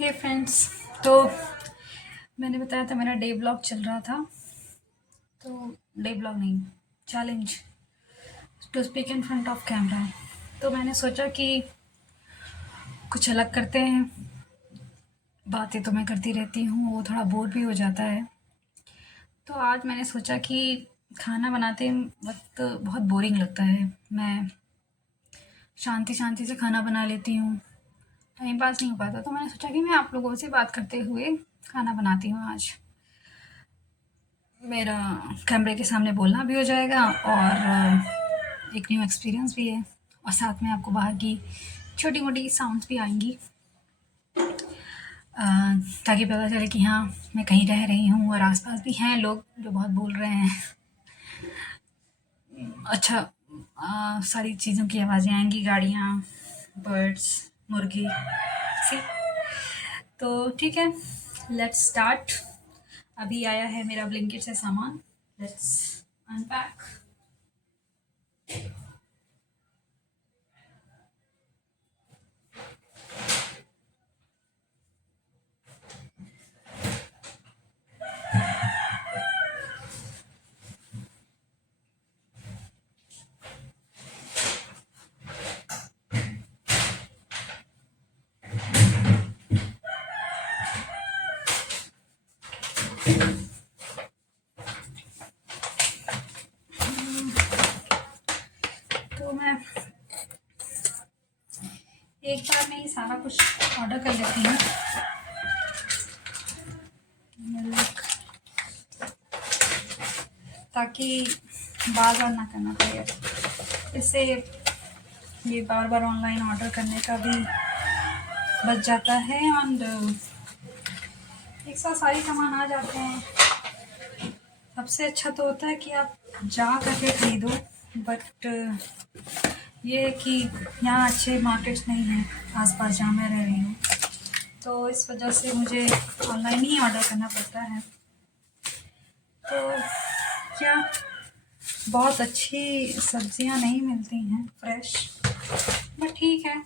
हे friends. तो मैंने बताया था मेरा डे ब्लॉग चल रहा था। तो डे ब्लॉग नहीं, challenge to speak in front of camera. तो मैंने सोचा कि कुछ अलग करते हैं। बातें तो मैं करती रहती हूँ, वो थोड़ा बोर भी हो जाता है। तो आज मैंने सोचा कि खाना बनाते वक्त बहुत बोरिंग लगता है। मैं शांति शांति से खाना बना लेती हूँ, टाइम पास नहीं हो पाता। तो मैंने सोचा कि मैं आप लोगों से बात करते हुए खाना बनाती हूँ आज। मेरा कैमरे के सामने बोलना भी हो जाएगा और एक न्यू एक्सपीरियंस भी है, और साथ में आपको बाहर की छोटी-मोटी साउंड्स भी आएँगी, अ, ताकि पता चले कि हाँ, मैं कहीं रह रही हूँ और आस-पास भी हैं लोग जो बहुत बोल रहे हैं। अच्छा, सारी चीज़ों की आवाज़ें आएँगी, गाड़ियाँ, बर्ड्स, मुर्गी, सी। तो ठीक है, लेट्स स्टार्ट। अभी आया है मेरा ब्लिंकिट से सामान, लेट्स अनपैक। तो मैं एक बार में ही सारा कुछ ऑर्डर कर लेती हूँ, मिल्क, ताकि बार-बार ना करना पड़े। इससे ये बार-बार ऑनलाइन ऑर्डर करने का भी बच जाता है, एंड एक साथ सारे सामान आ जाते हैं। सबसे अच्छा तो होता है कि आप जा करके खरीदो, बट ये है कि यहाँ अच्छे मार्केट्स नहीं हैं आस-पास जहाँ मैं रह रही हूँ। तो इस वजह से मुझे ऑनलाइन ही ऑर्डर करना पड़ता है। तो क्या बहुत अच्छी सब्जियां नहीं मिलती हैं फ्रेश, बट ठीक है,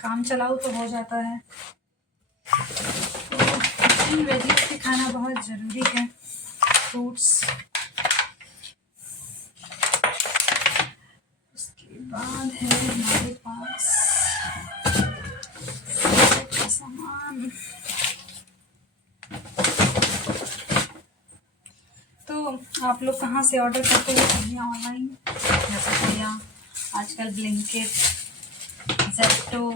काम चलाओ तो हो जाता है। तो इन वेजीज भी खाना बहुत ज़रूरी है, फ्रूट्स। उसके बाद है हमारे पास का सामान। तो आप लोग कहाँ से ऑर्डर करते हो सब्जियाँ ऑनलाइन? जैसे कि यहाँ आजकल ब्लिंकिट, ज़ेप्टो,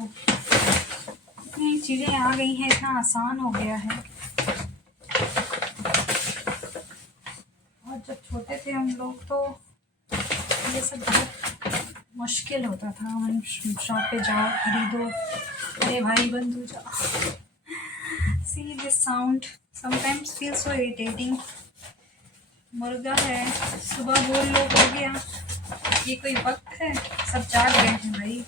इतनी चीज़ें आ गई हैं, इतना आसान हो गया है। और जब छोटे थे हम लोग तो ये सब बहुत मुश्किल होता था। हम शॉप पे जाओ, खरीदो, अरे भाई बंद हो जाओ। See this sound sometimes feel so irritating. मुर्गा है, सुबह बोल लो हो गया, ये कोई वक्त है? सब जाग गए हैं भाई।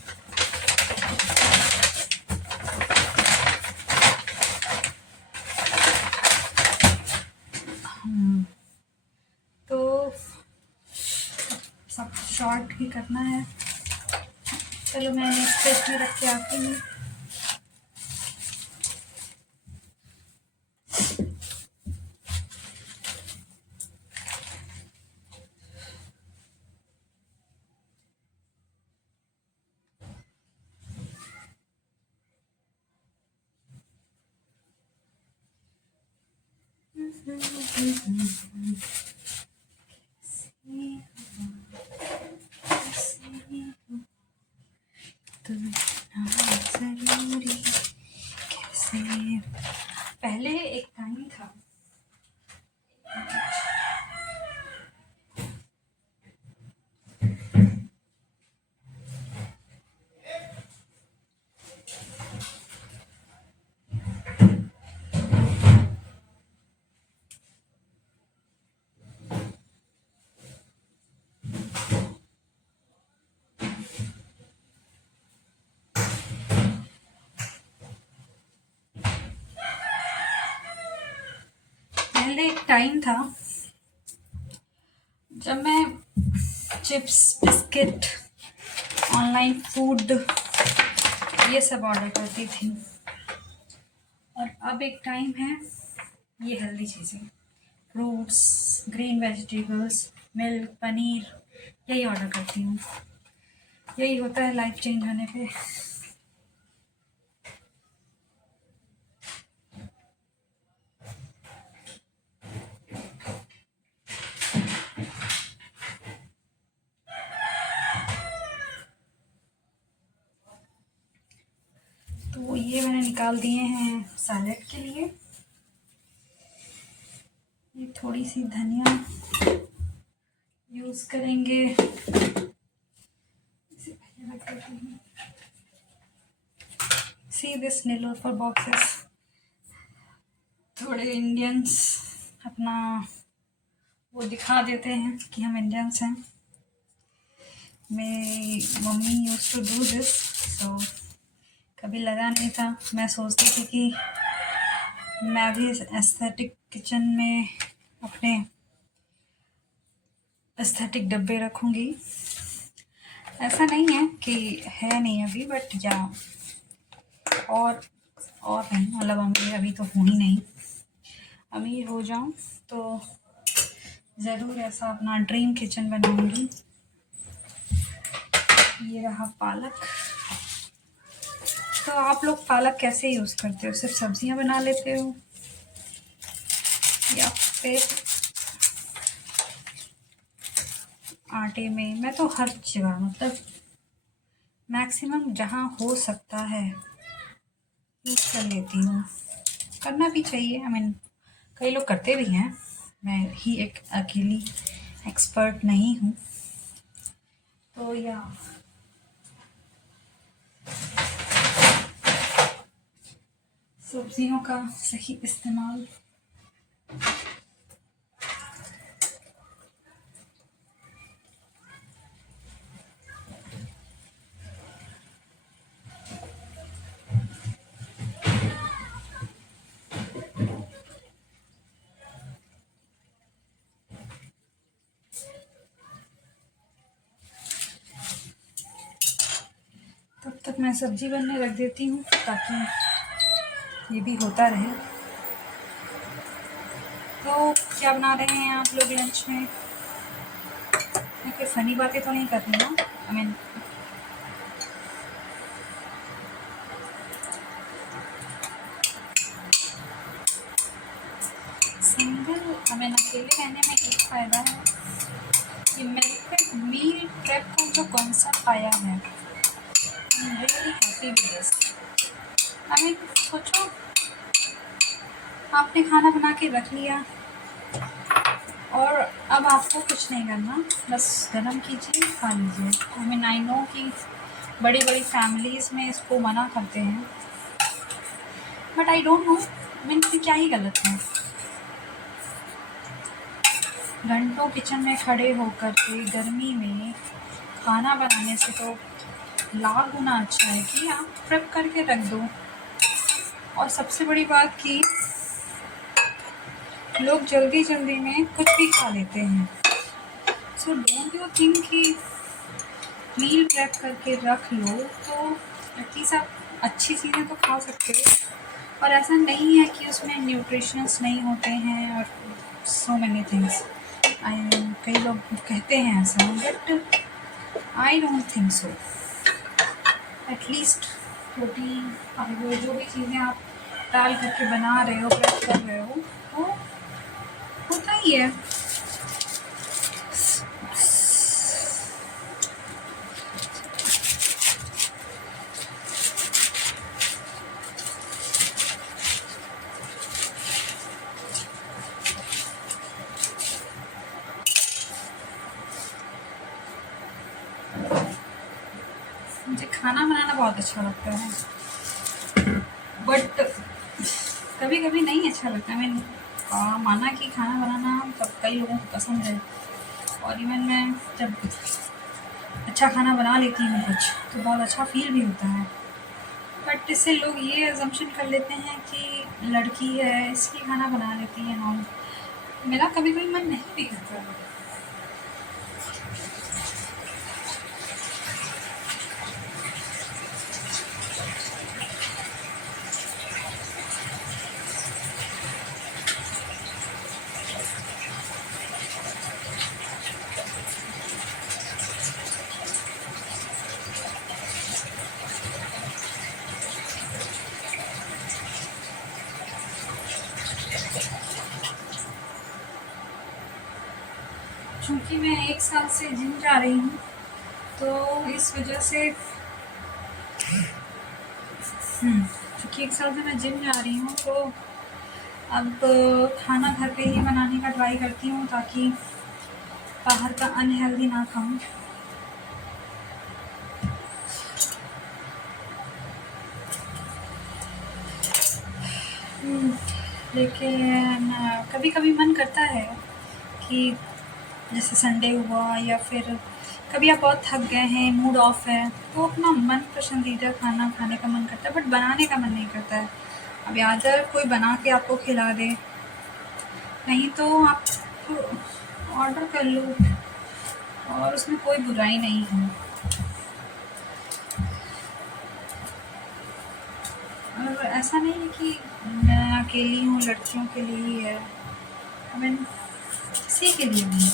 तो सब शॉर्ट ही करना है। चलो मैं नेक्स्ट पेज में रख के आती हूँ। जरूरी कैसे, पहले एक टाइम था। पहले एक टाइम था जब मैं चिप्स, बिस्किट, ऑनलाइन फूड ये सब ऑर्डर करती थी। और अब एक टाइम है ये हेल्दी चीज़ें, fruits, green vegetables, milk, paneer, यही ऑर्डर करती हूँ। यही होता है लाइफ चेंज होने पे। तो ये मैंने निकाल दिए हैं सैलेड के लिए। ये थोड़ी सी धनिया यूज़ करेंगे। See this Nilofar boxes. थोड़े इंडियंस अपना वो दिखा देते हैं कि हम इंडियंस हैं। मेरी mummy used to do this, so कभी लगा नहीं था। मैं सोचती थी कि मैं भी एस्थेटिक किचन में अपने एस्थेटिक डब्बे रखूँगी। ऐसा नहीं है कि है नहीं अभी, बट या और नहीं, मतलब अमीर अभी तो हूँ ही नहीं। अमीर हो जाऊँ तो ज़रूर ऐसा अपना ड्रीम किचन बनाऊँगी। ये रहा पालक। तो आप लोग पालक कैसे यूज़ करते हो? सिर्फ सब्जियां बना लेते हो या फिर आटे में? मैं तो हर जगह, मतलब मैक्सिमम जहाँ हो सकता है यूज़ कर लेती हूँ। करना भी चाहिए, आई मीन कई लोग करते भी हैं, मैं ही एक अकेली एक्सपर्ट नहीं हूँ। तो या सब्जियों का सही इस्तेमाल। तब तक मैं सब्जी बनने रख देती हूँ ताकि ये भी होता रहे। तो क्या बना रहे हैं आप लोग लंच में? मैं कोई फ़नी बातें तो नहीं कर रही ना? आई मीन अकेले रहने में एक फ़ायदा है कि मेरे पे मील प्रेप का जो कॉन्सेप्ट आया है, I am really happy with this. I mean सोचो, आपने खाना बना के रख लिया और अब आपको कुछ नहीं करना, बस गरम कीजिए, खा लीजिए। आई मीन आई नो कि बड़ी बड़ी फैमिलीज़ में इसको मना करते हैं, but I don't know, I mean क्या ही गलत है। घंटों किचन में खड़े होकर के गर्मी में खाना बनाने से तो लाख गुना अच्छा है कि आप प्रेप करके रख दो। और सबसे बड़ी बात कि लोग जल्दी जल्दी में कुछ भी खा लेते हैं। सो डोंट यू थिंक कि मील प्रेप करके रख लो तो एटलीस्ट आप अच्छी चीज़ें तो खा सकते हो। और ऐसा नहीं है कि उसमें न्यूट्रिशंस नहीं होते हैं और सो मैनी थिंग्स। कई लोग कहते हैं ऐसा, but I don't think so. At least protein, fibre, जो भी चीज़ें आप डाल करके बना रहे हो, प्रेप कर रहे हो, वो होता ही है। मुझे खाना बनाना बहुत अच्छा लगता है, बट कभी कभी नहीं अच्छा लगता। मैं माना कि खाना बनाना सब कई लोगों को पसंद है, और इवन मैं जब अच्छा खाना बना लेती हूँ कुछ, तो बहुत अच्छा फील भी होता है। बट इससे लोग ये अजम्पशन कर लेते हैं कि लड़की है इसकी खाना बना लेती है ना। मेरा कभी कभी मन नहीं भी करता। क्योंकि मैं 1 साल से जिम जा रही हूँ, तो इस वजह से क्योंकि 1 साल से मैं जिम जा रही हूँ, तो अब खाना घर पे ही बनाने का ट्राई करती हूँ ताकि बाहर का अनहेल्दी ना खाऊं। लेकिन कभी कभी मन करता है कि जैसे संडे हुआ या फिर कभी आप बहुत थक गए हैं, मूड ऑफ है, तो अपना मन पसंदीदा खाना खाने का मन करता है, बट बनाने का मन नहीं करता है। अब यार कोई बना के आपको खिला दे, नहीं तो आप ऑर्डर कर लो, और उसमें कोई बुराई नहीं है। और ऐसा नहीं है कि मैं अकेली हूँ, लड़कियों के लिए ही है, आई मीन किसी के लिए भी।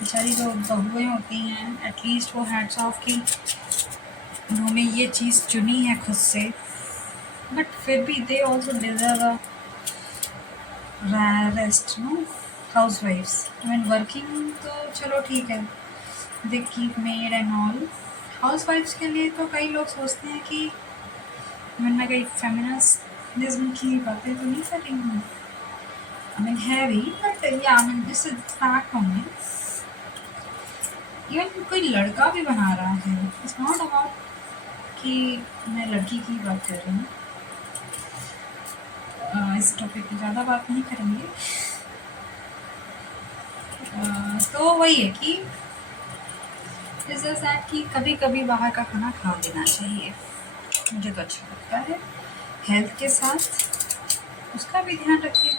बेचारी जो बहुएँ होती हैं, एटलीस्ट वो हैट्स ऑफ कि उन्होंने ये चीज़ चुनी है खुद से, बट फिर भी they also deserve a rest, no. हाउस वाइफ्स, आई मीन वर्किंग तो चलो ठीक है, they keep maid and all. हाउस वाइफ्स के लिए तो कई लोग सोचते हैं कि मैं कहीं फेमिनिज्म की बातें तो नहीं कर रही हूँ, आई मीन है भी, बट या I mean this is fact only. Even कोई लड़का भी बना रहा है, इट्स नॉट अबाउट कि मैं लड़की की बात कर रही हूँ। इस टॉपिक पे ज़्यादा बात नहीं करेंगे। तो वही है कि इस दैट कि कभी कभी बाहर का खाना खा लेना चाहिए, मुझे तो अच्छा लगता है। हेल्थ के साथ उसका भी ध्यान रखिए।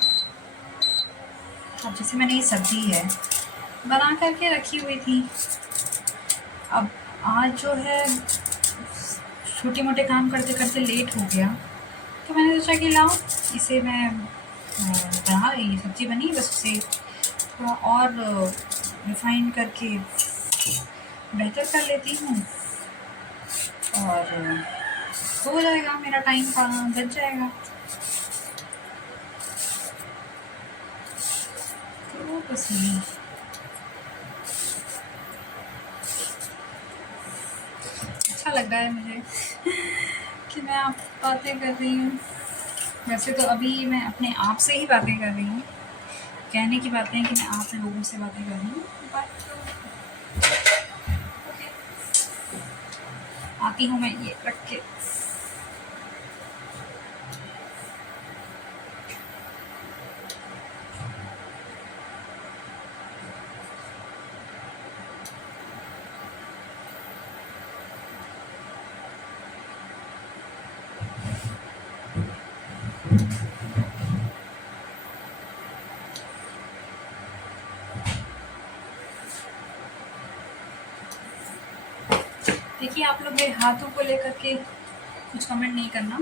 अब जैसे मैंने ये सब्जी है बना करके रखी हुई थी, अब आज जो है छोटे मोटे काम करते करते लेट हो गया, तो मैंने सोचा कि लाओ इसे मैं बना रही सब्जी बनी, बस उसे थोड़ा और रिफाइन करके बेहतर कर लेती हूँ, और हो जाएगा, मेरा टाइम का बच जाएगा। तो बस यही अच्छा लग रहा है मुझे कि मैं आप बातें कर रही हूँ। वैसे तो अभी मैं अपने आप से ही बातें कर रही हूँ, कहने की बातें हैं कि मैं आप लोगों से बातें कर रही हूँ, बट ओके, आती हूँ मैं ये रख के। देखिए, आप लोग मेरे हाथों को लेकर के कुछ कमेंट नहीं करना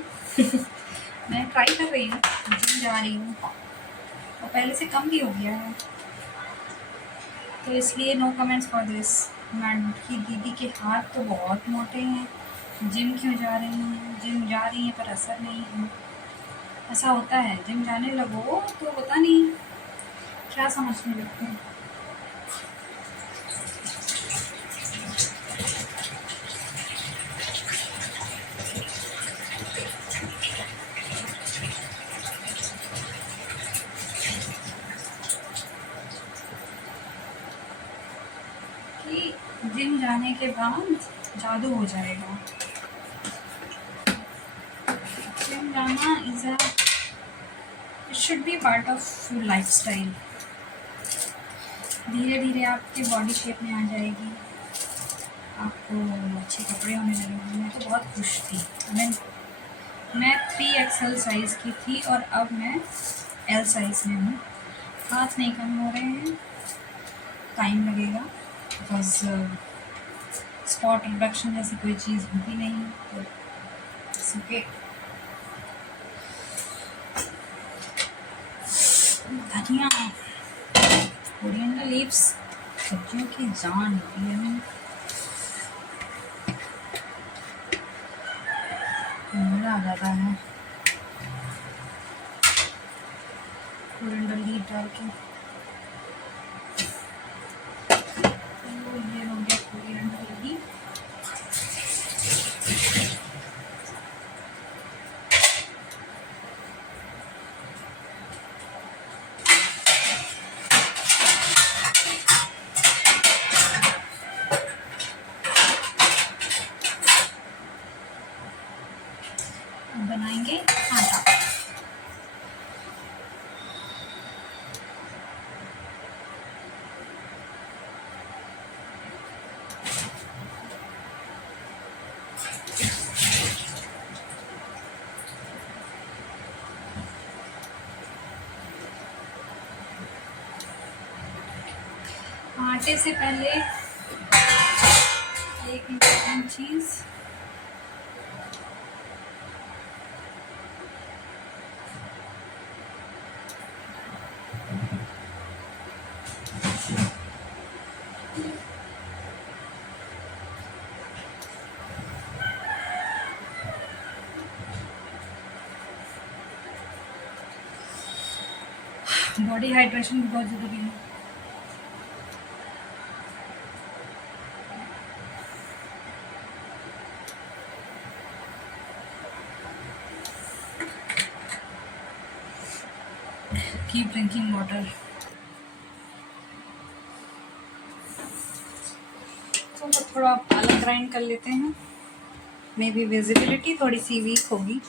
मैं ट्राई कर रही हूँ, जिम जा रही हूँ, और पहले से कम भी हो गया है, तो इसलिए no comments for this. Madam की दीदी के हाथ तो बहुत मोटे हैं, जिम क्यों जा रही हैं? जिम जा रही हैं पर असर नहीं है। ऐसा होता है, जिम जाने लगो तो पता नहीं क्या समझने लगते हैं। कि जिम जाने के बाद जादू हो जाएगा। जिम जाना is a it should be part of your life style. धीरे धीरे आपकी बॉडी शेप में आ जाएगी, आपको अच्छे कपड़े होने लगेंगे। मैं तो बहुत खुश थी, मैं 3XL साइज़ की थी और अब मैं L साइज़ में हूँ। हाथ नहीं कम हो रहे हैं, टाइम लगेगा, बिकॉज स्पॉट रिडक्शन जैसी कोई चीज़ होती नहीं, तो इसके धनिया, कोरिएंडर लीव्स सब्जियों की जान होती है, मज़ा आ जाता है। कोरिएंडर लीफ डाल के। तो ये हो गया कोरिएंडर लीफ। बनाएंगे आटा। आटे से पहले एक इम्पोर्टेंट चीज़, बॉडी हाइड्रेशन बहुत ज़रूरी है। Keep drinking water. तो थोड़ा पालक ग्राइंड कर लेते हैं। मे बी विजिबिलिटी थोड़ी सी वीक होगी।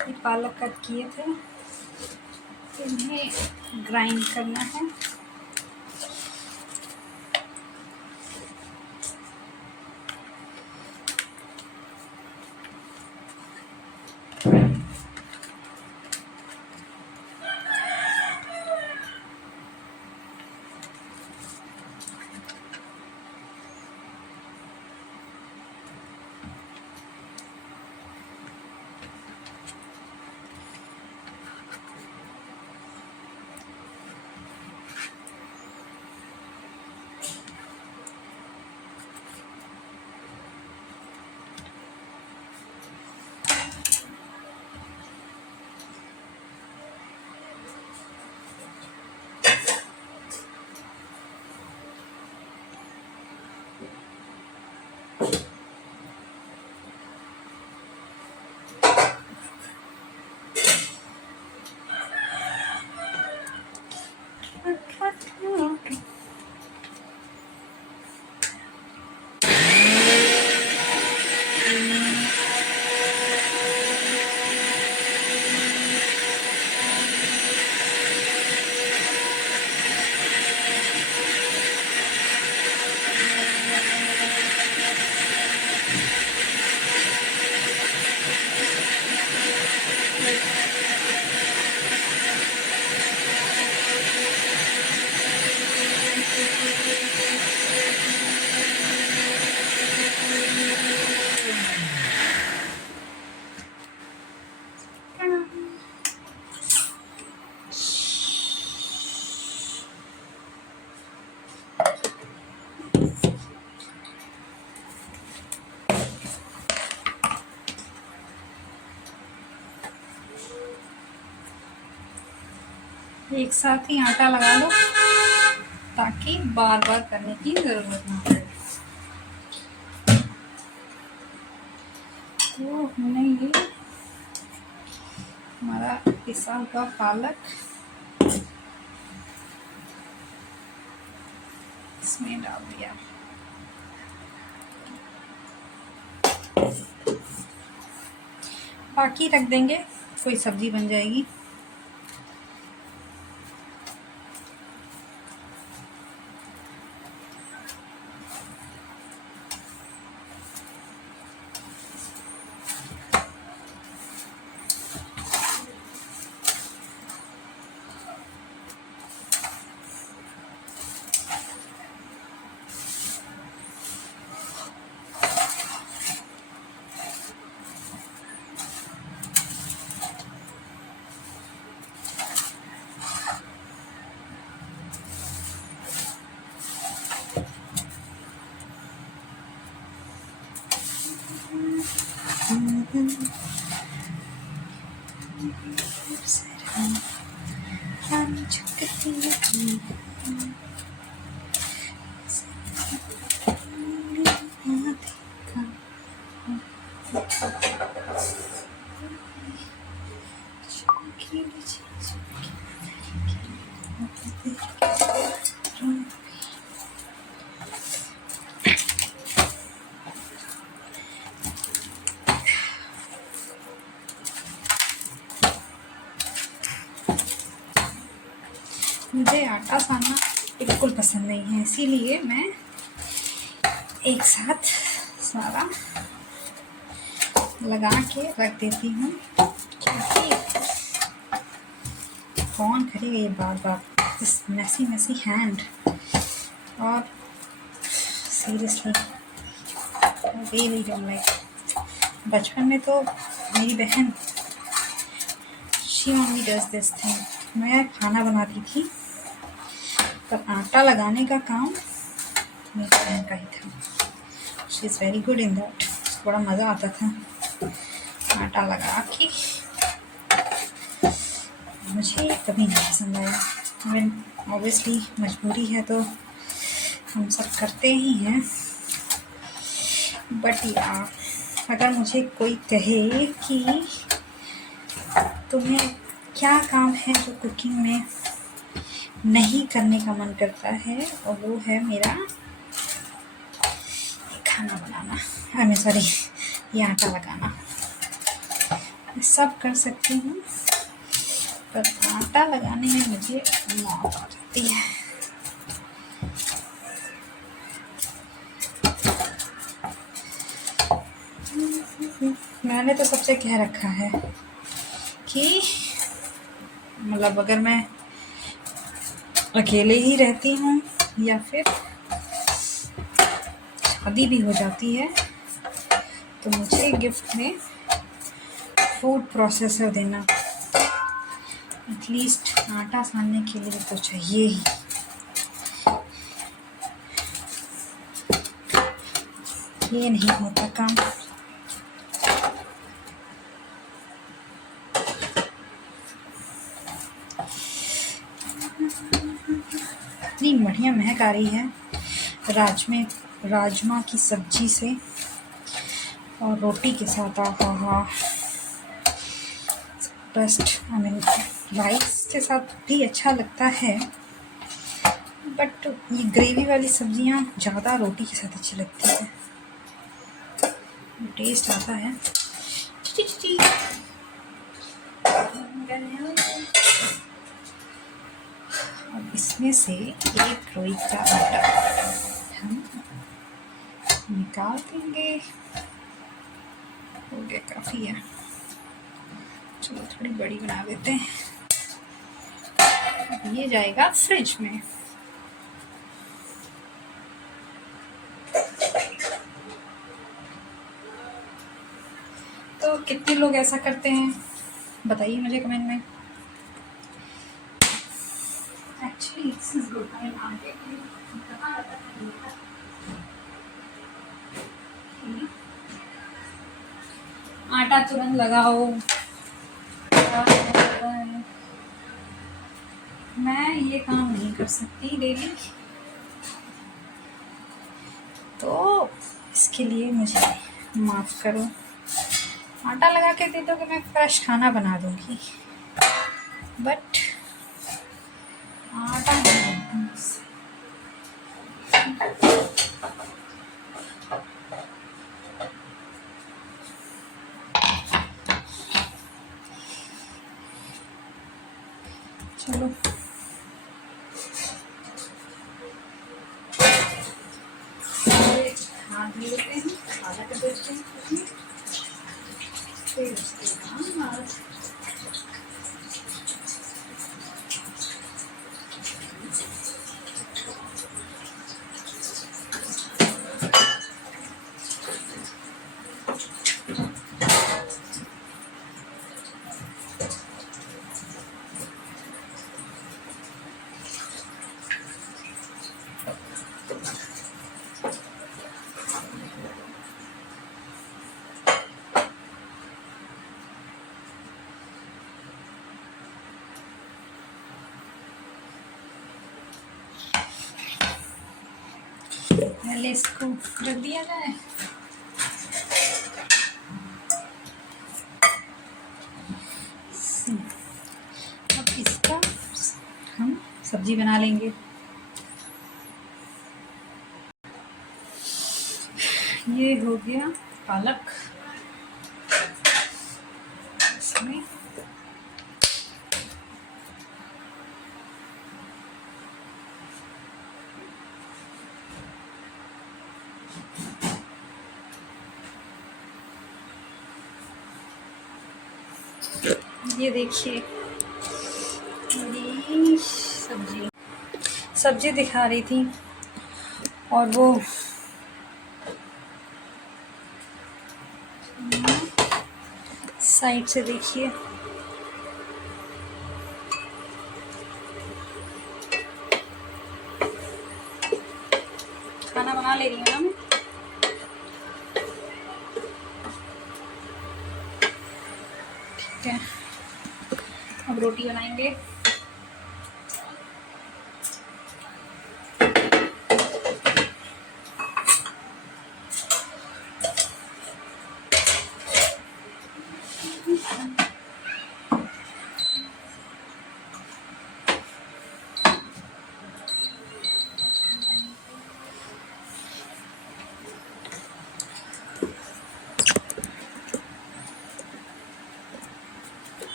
ये पालक कट किए थे, इन्हें ग्राइंड करना है। एक साथ ही आटा लगा लो ताकि बार बार करने की ज़रूरत ना पड़े। तो हमने ये हमारा पिसा हुआ पालक इसमें डाल दिया। बाकी रख देंगे, कोई सब्जी बन जाएगी। सानना बिल्कुल पसंद नहीं है, इसीलिए मैं एक साथ सारा लगा के रख देती हूँ, क्योंकि कौन करेगा ये बार बार दिस मैसी हैंड। और सीरियसली रियली डोंट लाइक। बचपन में तो मेरी बहन she only does this thing. मैं खाना बनाती थी पर आटा लगाने का काम मेरी बहन का ही था। She is very good in that. बड़ा मज़ा आता था आटा लगा के। मुझे कभी नहीं पसंद आया। मीन ऑब्वियसली मजबूरी है तो हम सब करते ही हैं, बट यार अगर मुझे कोई कहे कि तुम्हें क्या काम है जो कुकिंग में नहीं करने का मन करता है, और वो है मेरा खाना बनाना, सॉरी ये आटा लगाना। मैं सब कर सकती हूँ पर आटा लगाने में मुझे मौत आ जाती है। मैंने तो सबसे कह रखा है कि मतलब अगर मैं अकेले ही रहती हूँ या फिर शादी भी हो जाती है तो मुझे गिफ्ट में फूड प्रोसेसर देना। एटलीस्ट आटा सानने के लिए तो चाहिए ही। ये नहीं होता काम। इतनी बढ़िया महक आ रही है राजमा की सब्जी से और रोटी के साथ। आहा, बेस्ट। राइस के साथ भी अच्छा लगता है, बट ये ग्रेवी वाली सब्जियां ज़्यादा रोटी के साथ अच्छी लगती है, टेस्ट आता है। अब इसमें से एक रोई का आटा हम निकाल देंगे। हो गया, काफ़ी है। चलो थोड़ी बड़ी बना देते हैं। ये जाएगा फ्रिज में। तो कितने लोग ऐसा करते हैं बताइए मुझे कमेंट में। Actually this is good. आटा तुरंत लगाओ। मैं ये काम नहीं कर सकती डेली, तो इसके लिए मुझे माफ़ करो। आटा लगा के दे दो कि मैं फ्रेश खाना बना दूंगी, बट आटा नहीं। चलो हाथ धो लेते हैं, पालक देते हैं, फिर उसके बाद पहले इसको रख दिया जाए। अब इसका हम सब्जी बना लेंगे। ये हो गया पालक। इसमें ये देखिए मेरी सब्जी दिखा रही थी, और वो साइड से देखिए खाना बना ले रही हूँ ना मैं। ठीक है, अब रोटी बनाएंगे।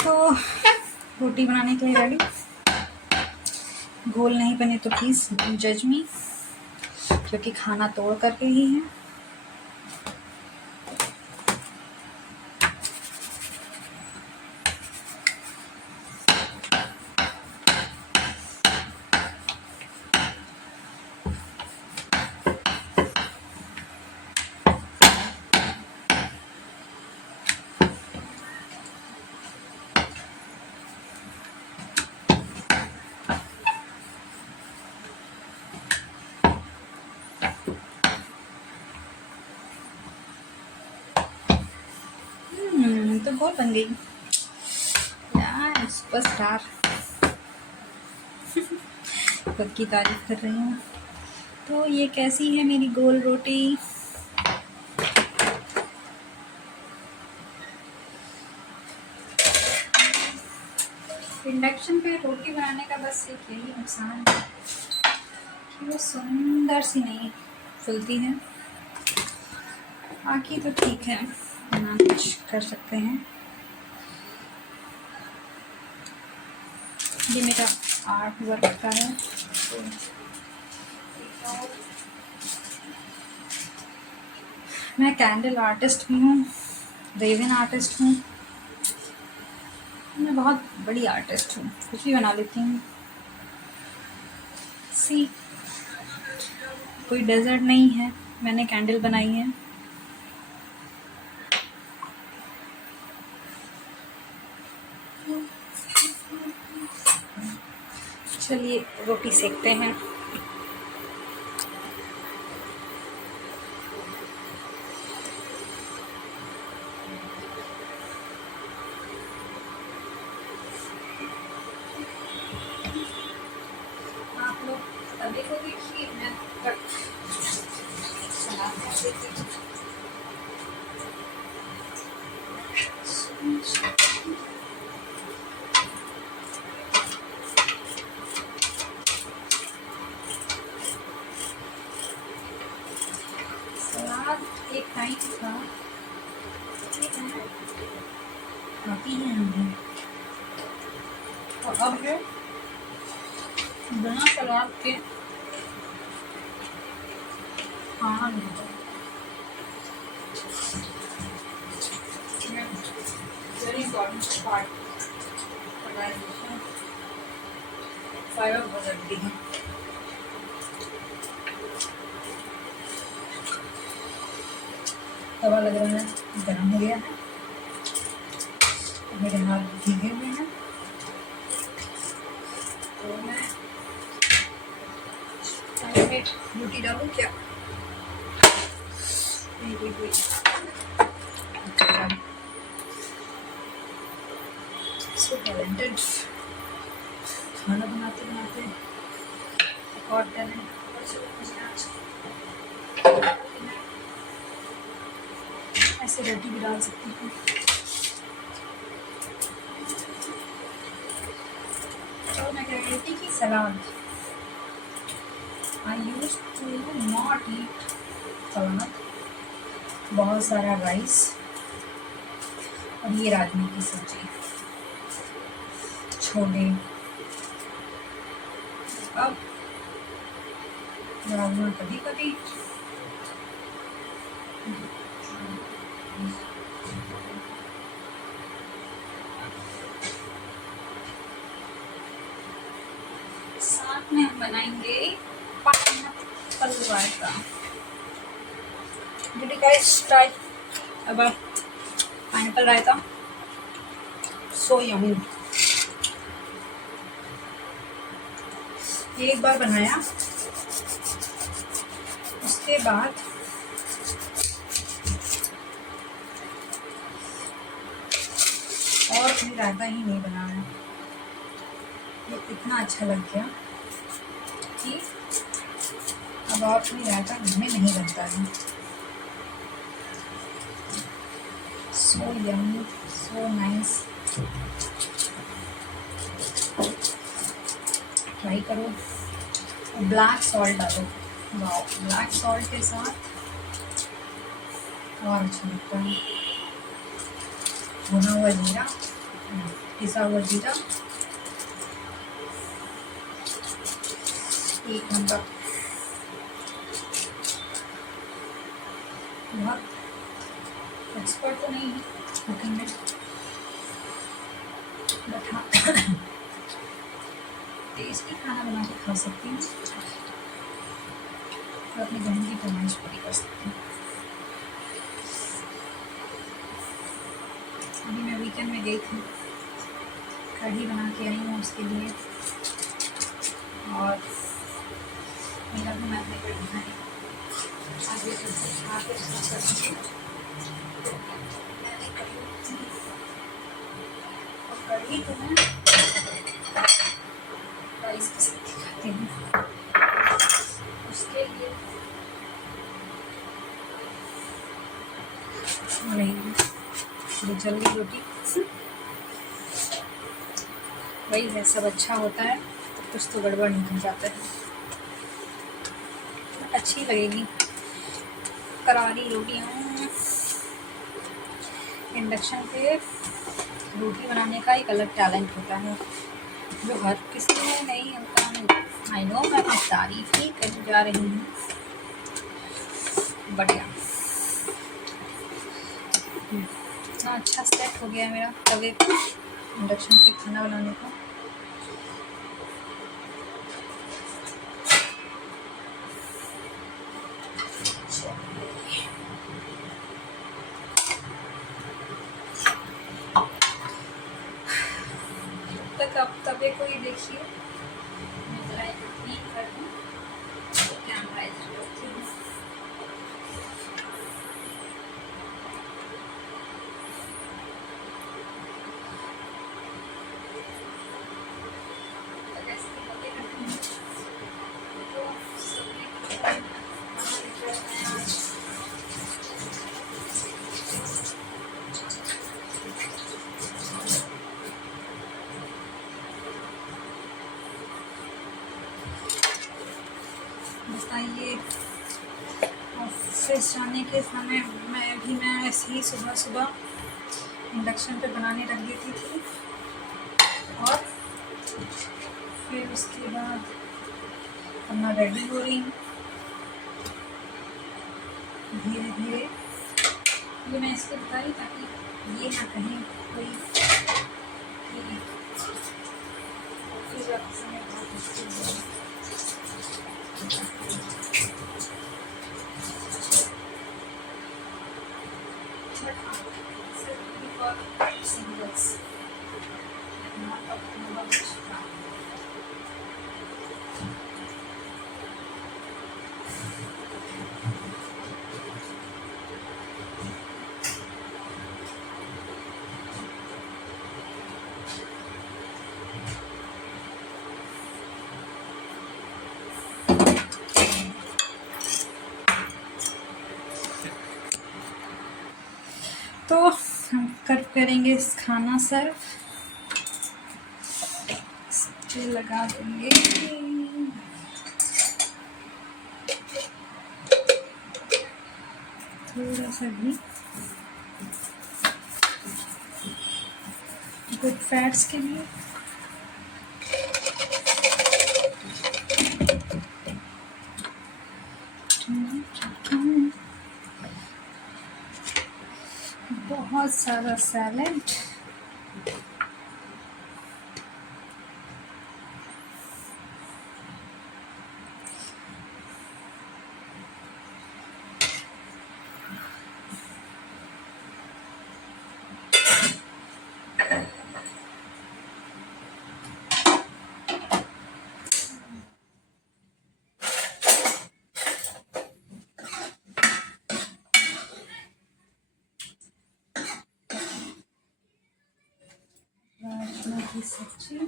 तो रोटी बनाने के लिए रेडी। घोल नहीं बने तो प्लीज़ जज मी, क्योंकि खाना तोड़ करके ही है। तो गोल बन गई यार, सुपरस्टार। खुद की तारीफ कर रही हूँ। तो ये कैसी है मेरी गोल रोटी? इंडक्शन पे रोटी बनाने का बस एक यही नुकसान है कि वो सुंदर सी नहीं फूलती है। बाकी तो ठीक है, ना कुछ कर सकते हैं। ये मेरा आर्ट वर्क का है। मैं कैंडल आर्टिस्ट भी हूँ, रेवन आर्टिस्ट हूँ, मैं बहुत बड़ी आर्टिस्ट हूँ, कुछ भी बना लेती हूँ। सी कोई डेजर्ट नहीं है, मैंने कैंडल बनाई है। चलिए रोटी सेकते हैं। आप लोग तवे को देखिए, मैं सलाद कर देती हूँ। सलाद एक टाइम था, खाती हैं हम, और अब है बिना सलाद के खाना नहीं। वेरी इंपॉर्टेंट पार्ट, फाइबर बहुत जरूरी है। तवा लग रहा है गर्म हो गया है, मेरे हाथ भीगे हुए हैं, तो मैं रोटी डालूं क्या? सो टैलेंटेड, खाना बनाते बनाते रिकॉर्ड कर रहे हैं। ऐसे रोटी भी डाल सकती हूँ। तो मैं कह रही थी कि सलाद, आई यूज टू नॉट ईट सलाद, बहुत सारा राइस, और ये राजमा की सब्जी, छोले। अब राजमा कभी कभी, साथ में हम बनाएंगे pineapple raita. Did you guys try about pineapple raita? So yummy. एक बार बनाया, उसके बाद और कहीं रायता ही नहीं बनाया। ये इतना अच्छा लग गया कि अब और कहीं रायता घर में नहीं बनता है। So yummy, so nice. Try करो। ब्लैक सॉल्ट डालो। वाओ, ब्लैक सॉल्ट के साथ और अच्छा लगता है। भुना हुआ जीरा, पिसा हुआ जीरा, एक नंबर। बहुत एक्सपर्ट तो नहीं है कुकिंग में, बट हाँ टेस्टी खाना बना के खा सकती हूँ और अपनी बहन की फरमाइश पूरी कर सकती हूँ। अभी मैं वीकेंड में गई थी, कढ़ी बना के आई हूँ उसके लिए, और मेरा भी मैं अपने कढ़ी बनाई आगे खा के करूँगी। और कढ़ी तो मैं राइस के साथ खाती हूँ, उसके लिए नहीं जल्दी रोटी। वही है, सब अच्छा होता है तो कुछ तो गड़बड़ निकल जाता है। अच्छी लगेगी करारी रोटियाँ। इंडक्शन पे रोटी बनाने का एक अलग टैलेंट होता है जो हर किसी में नहीं होता। आई नो, मैं अपनी तारीफ ही करने जा रही हूँ। बढ़िया, इतना अच्छा सेट हो गया है मेरा तवे पे इंडक्शन पे खाना बनाने का। तक आप तवे को ही देखिए, कैमरा बताइए। ऑफिस जाने के समय मैं ऐसे ही सुबह सुबह इंडक्शन पे बनाने लग गई थी और फिर उसके बाद अपना रेडी हो रही हूँ धीरे धीरे। ये मैं इसको बताई ताकि ये ना कहीं कोई ऑफिस जाते समय बहुत मुश्किल है। Singles, not talking about family. तो हम करेंगे इस खाना सर्व, लगा देंगे थोड़ा सा भी। गुड फैट्स के लिए। बहुत सारा सैलेड, राजमा की सब्जी,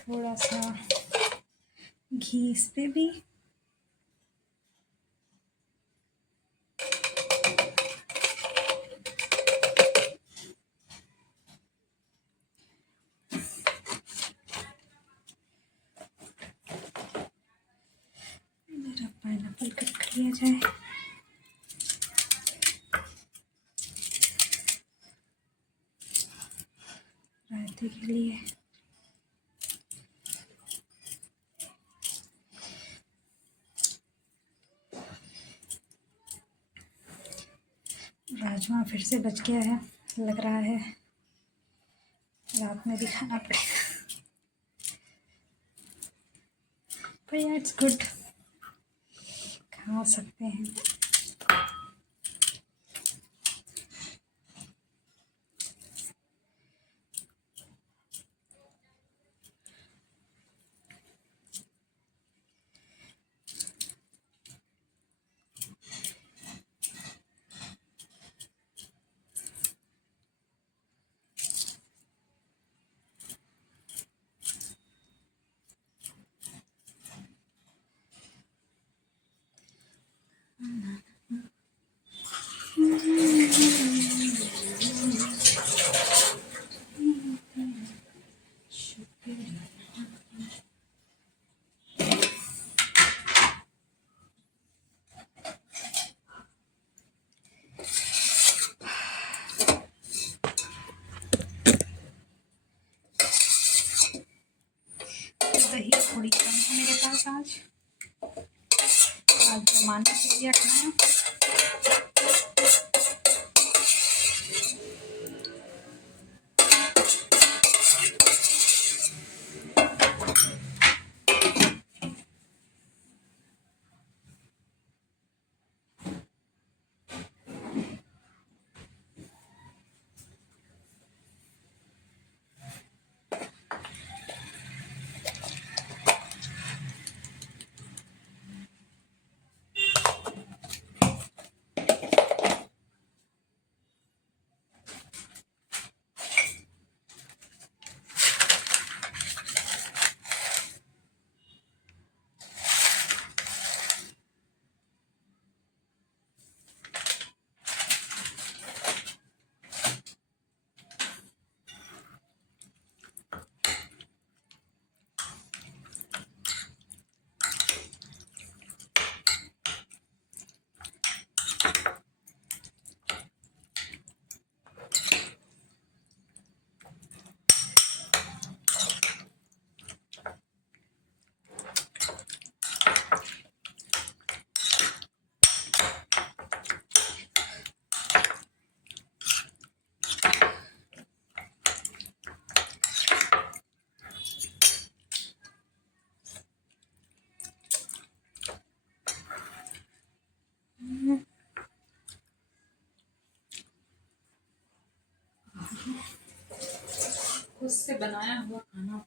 थोड़ा सा घी इस पे भी। मेरा पाइनएप्पल कट कर लिया जाए। रायते के लिए राजमा फिर से बच गया है, लग रहा है रात में भी खाना पड़ेगा, पर यार इट्स गुड, खा सकते हैं। दही थोड़ी कम है मेरे पास आज जमाने के लिए रखना। खुद से बनाया हुआ खाना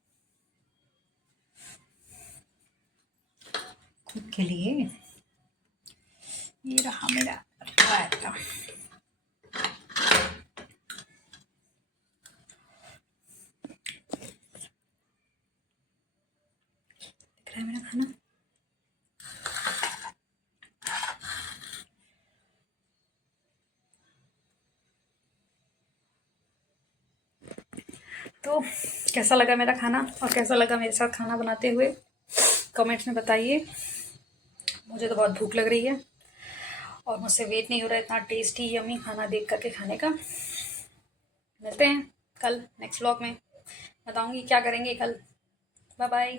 खुद के लिए। ये रहा मेरा रायता। दिख रहा है मेरा खाना। तो कैसा लगा मेरा खाना और कैसा लगा मेरे साथ खाना बनाते हुए कमेंट्स में बताइए। मुझे तो बहुत भूख लग रही है और मुझसे वेट नहीं हो रहा है इतना टेस्टी यमी खाना देख करके खाने का। मिलते हैं कल नेक्स्ट व्लॉग में, बताऊंगी क्या करेंगे कल। Bye bye.